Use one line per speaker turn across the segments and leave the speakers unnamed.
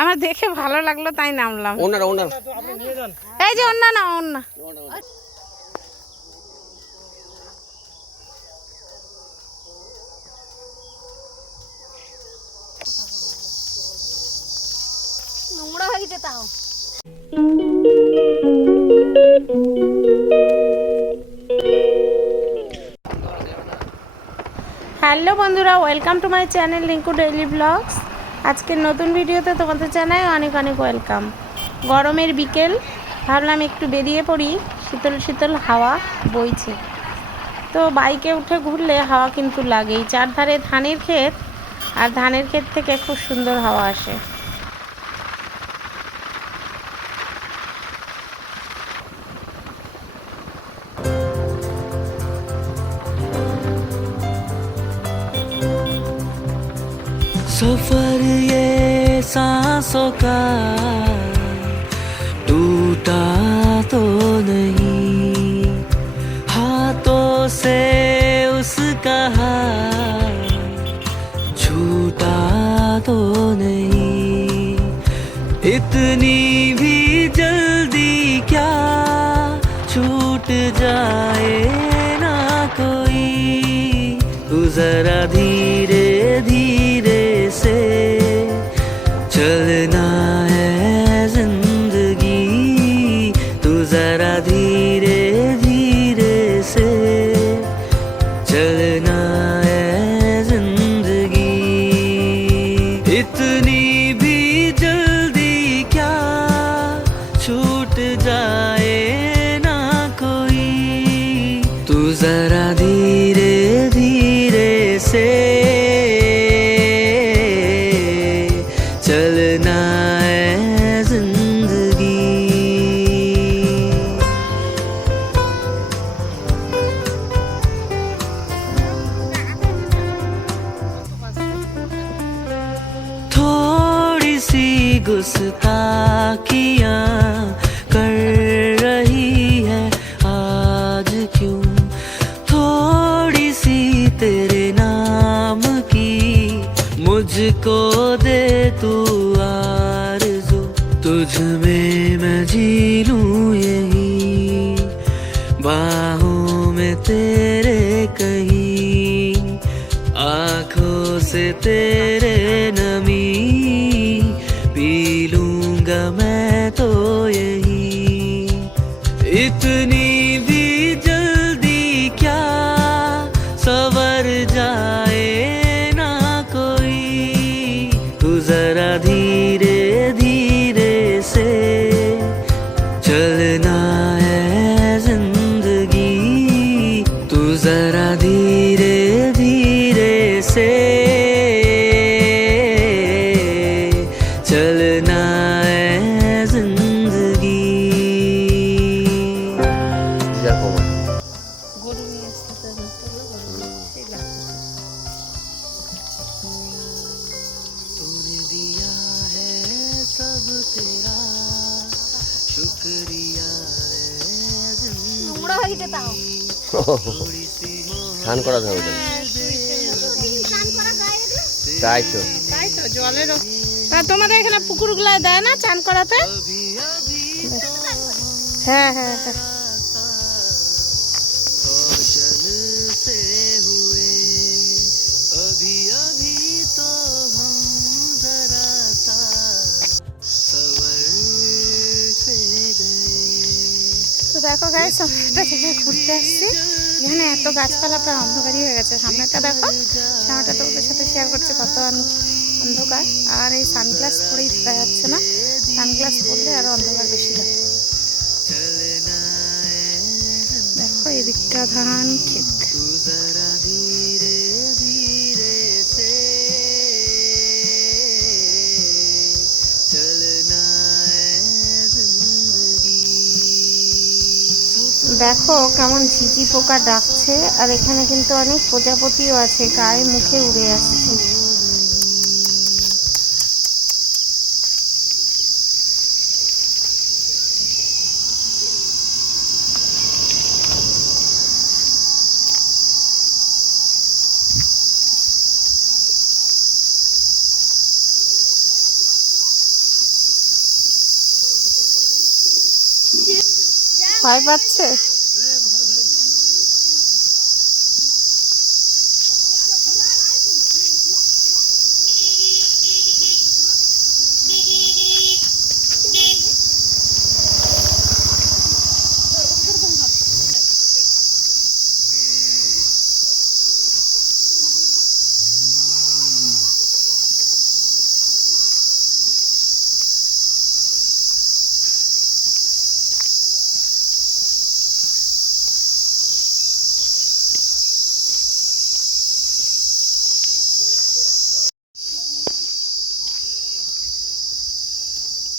আমার দেখে ভালো লাগল তাই নামলাম।
ওনারা ওনার।
এই যে অন্য না অন্য নোংরা হয়ে গেছে তাও। হ্যালো বন্ধুরা welcome to my channel Rinku daily blogs. আজকের নতুন ভিডিওতে তোমাদের জানাই অনেক অনেক ওয়েলকাম। গরমের বিকেল, ভাবলাম একটু বেরিয়ে পড়ি, শীতল শীতল হাওয়া বইছে। তো বাইকে উঠে ঘুরলে হাওয়া কিন্তু লাগেই, চারধারে ধানের ক্ষেত, আর ধানের ক্ষেত থেকে খুব সুন্দর হাওয়া আসে।
সফর そうか。जाए ना कोई। तू जरा धीरे धीरे से चलना ज़िंदगी। थोड़ी सी गुस्ताखियाँ कर रही है, आज क्यों? थोड़ी सी तेरे नाम की मुझको दे तू आरज़ू। तुझ में मैं जी लूँ यही, बाहों में तेरे कहीं, आँखों से तेरे नमी
স্নান করা হবে তাই তো।
তাই তো জলের তা তোমাদের এখানে পুকুরগুলায় দেয় না চান করাতে? হ্যাঁ হ্যাঁ হ্যাঁ। দেখো গাইস সামনেটা যেখানে ঘুরতে আসছি। এখানে এত গাছপালা প্রায় অন্ধকারই হয়ে গেছে। সামনেটা দেখো সামনেটা তো ওদের সাথে শেয়ার করছে কত অন- অন্ধকার। আর এই সানগ্লাস পরেই দেখা যাচ্ছে না। সানগ্লাস পরলে আরও অন্ধকার বেশি লাগে। দেখো এদিকটা ধান, ঠিক। দেখো কেমন ঝিঁঝি পোকা ডাকছে, আর এখানে কিন্তু অনেক প্রজাপতিও আছে, গায়ে মুখে উড়ে আসছে। ভয় পাচ্ছে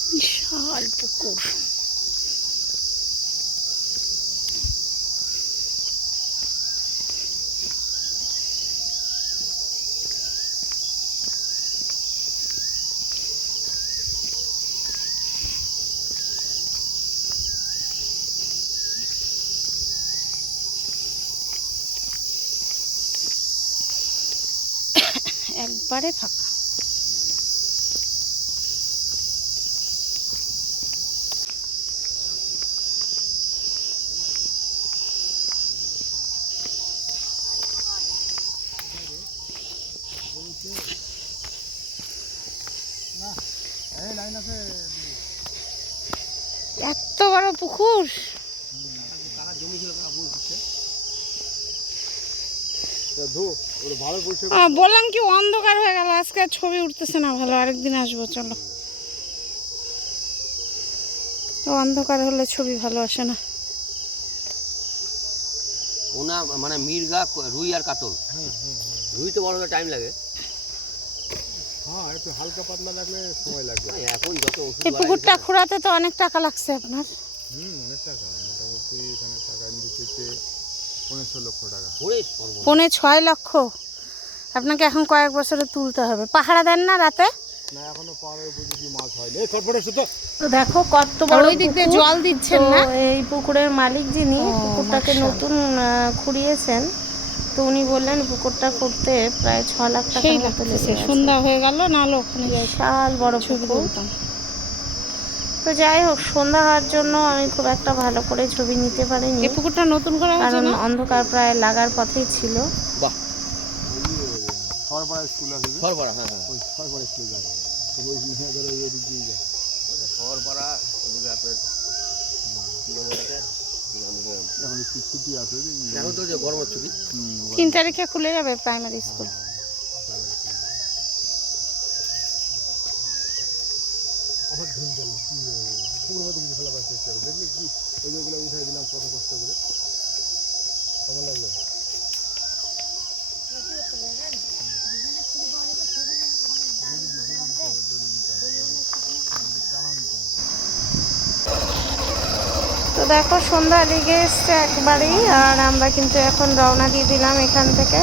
বিশাল পুকুর একবারে ফাঁকা। এত বড় পুকুর! বললাম কি অন্ধকার হয়ে গেল আজকে আর ছবি উঠতেছে না ভালো আরেকদিন আসব চলো। তো অন্ধকার হলে ছবি ভালো আসে না।
ওনা মানে মির্গা রুই আর কাতল। রুই তো বড় টাইম লাগে।
হ্যাঁ একটু হালকা পাতলা লাগলে সময় লাগবে।
না, এখন যত ওষুধ
এই পুকুরটা খোঁড়াতে তো অনেক টাকা লাগছে আপনার।
হুম অনেক টাকা। মোটামুটি এখানে টাকা দিতেছে
পৌনে ছয় লক্ষ। আপনাকে এখন কয়েক বছরে তুলতে হবে। পাহারা দেন না রাতে? দেখো কত বড়
ওই দিক দিয়ে জল দিচ্ছেন না?
এই পুকুরের মালিক যিনি পুকুরটাকে নতুন খুঁড়িয়েছেন তো উনি বললেন পুকুরটা করতে প্রায় ছ লাখ গেছে।
সন্ধ্যা হয়ে গেল নাহলে ওখানে
বিশাল বড়
ছবি
পুকুর। তো যাই হোক সন্ধ্যা হওয়ার জন্য আমি খুব একটা ভালো করে ছবি নিতে পারিনি।
এই পুকুরটা নতুন করা হয়েছে
কারণ
না?
অন্ধকার প্রায় লাগার পথেই ছিল।
বাহ।
সরপাড়া স্কুল আছে
সরপাড়া হ্যাঁ হ্যাঁ।
ওই সরপাড়া স্কুল ওই এদিক যায়।
সরপাড়া আপনার
ছুটি
তিন তারিখে খুলে যাবে প্রাইমারি স্কুল
জল মধ্যে কিছু ফেলা পাচ্ছে চেষ্টা করে দেখলে কি ওই যেগুলো উঠে দিলাম কত কষ্ট করে। কেমন লাগল?
তো দেখো, সন্ধ্যা লেগে এসছে একবারেই, আর আমরা কিন্তু এখন রওনা দিয়ে দিলাম এখান থেকে।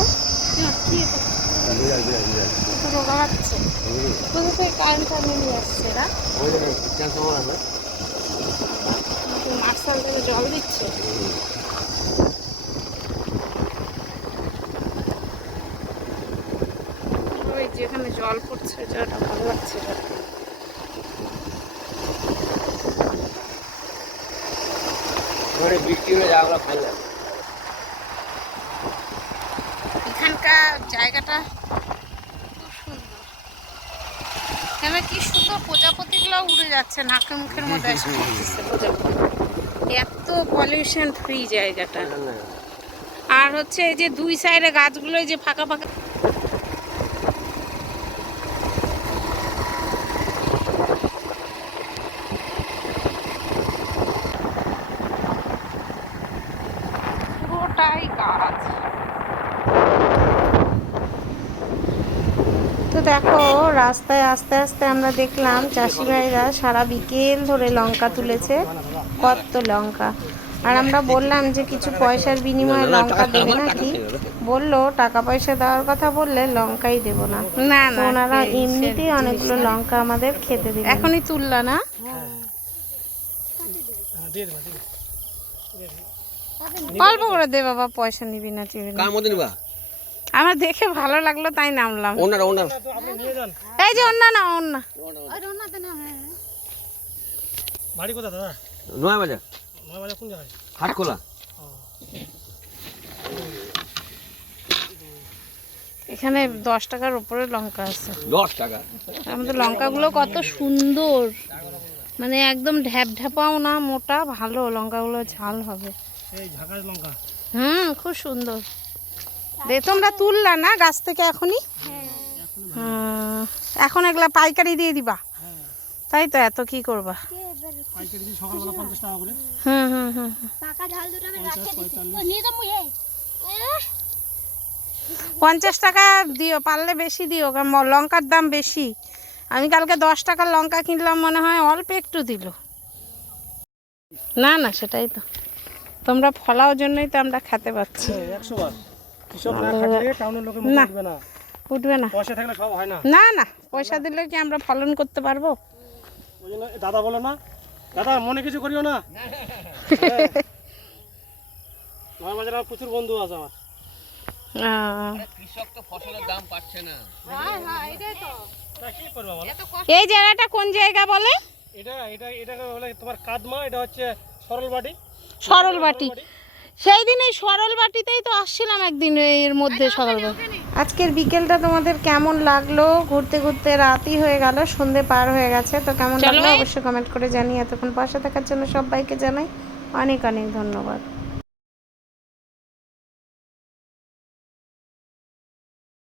কোথা থেকে কারেন্টটা মিলিয়ে আসছে এরা। মার্শাল থেকে জল দিচ্ছে। যেখানে জল পড়ছে জায়গাটা ভালো লাগছে জায়গাটা।
ওখানে বৃষ্টি হলে জায়গাগুলো ভালো লাগে
এখানকার জায়গাটা খুব সুন্দর এখানে কি সুন্দর প্রজাপতিগুলো উড়ে যাচ্ছে নাকের মুখের মধ্যে এত পলিউশন ফ্রি জায়গাটা। আর হচ্ছে এই যে দুই সাইডে গাছগুলো যে ফাঁকা ফাঁকা পুরোটাই গাছ তো দেখো রাস্তায় আস্তে আস্তে আমরা দেখলাম চাষি ভাইরা সারা বিকেল ধরে লঙ্কা তুলেছে কত লঙ্কা। আর আমরা বললাম যে কিছু পয়সার বিনিময়ে লঙ্কা দেবে নাকি? বলল টাকা পয়সা দেওয়ার কথা বললে লঙ্কাই দেব না।
না
ওনারা এমনিতেই অনেকগুলো লঙ্কা আমাদের খেতে দেবে
এখনই তুললা না?
অল্প করে দে বাবা পয়সা নিবি না চিবি না। আমার দেখে ভালো লাগল তাই নামলাম।
ওনার ওনার।
এই যে অন্য না অন্য
বাড়ি কোথা দাদা?
নয় বাজার।
আমার বাজার কোন জায়গায়?
হাটখোলা।
এখানে দশ টাকার উপরে লঙ্কা আছে।
দশ টাকা।
আমাদের লঙ্কাগুলো কত সুন্দর। মানে একদম ঢ্যাপ ঢ্যাপাও না মোটা ভালো। লঙ্কাগুলো ঝাল হবে।
এই লঙ্কা।
হুম খুব সুন্দর। তোমরা তুললা না গাছ থেকে এখনই? এখন এগুলা পাইকারি দিয়ে দিবা? তাই তো, এত কি করবা? হুম হুম হুম পঞ্চাশ টাকা দিও, পারলে বেশি দিও লঙ্কার দাম বেশি। আমি কালকে দশ টাকার লঙ্কা কিনলাম, মনে হয় অল্প একটু দিল। না না, সেটাই তো। তোমরা ফলাও জন্যই তো আমরা খেতে পাচ্ছি।
একশো না খাটলে টাউনের লোকের মুখে
না।
উঠবে না। পয়সা থাকলে সব হয় না।
না না পয়সা দিলে কি আমরা ফলন করতে পারব?
ওই জন্য এ দাদা বলে না। দাদা মনে কিছু করিও না? আমার বাজারে প্রচুর বন্ধু আছে আমার।
কৃষক তো ফসলের দাম পাচ্ছে না।
করব বলো?
এই জায়গাটা কোন জায়গা বলে?
এটা এটা এটা বলে তোমার কাদমা এটা হচ্ছে সরল বাটি
সরল বাটি সেই দিন এই সরল বাটিতেই তো আসছিলাম একদিন এর মধ্যে সকালবেলা আজকের বিকেলটা তোমাদের কেমন লাগল? ঘুরতে ঘুরতে রাতই হয়ে গেল সন্ধে পার হয়ে গেছে। তো কেমন লাগল? অবশ্যই কমেন্ট করে জানিয়ে এতক্ষণ পাশে থাকার জন্য সবাইকে জানাই অনেক অনেক ধন্যবাদ।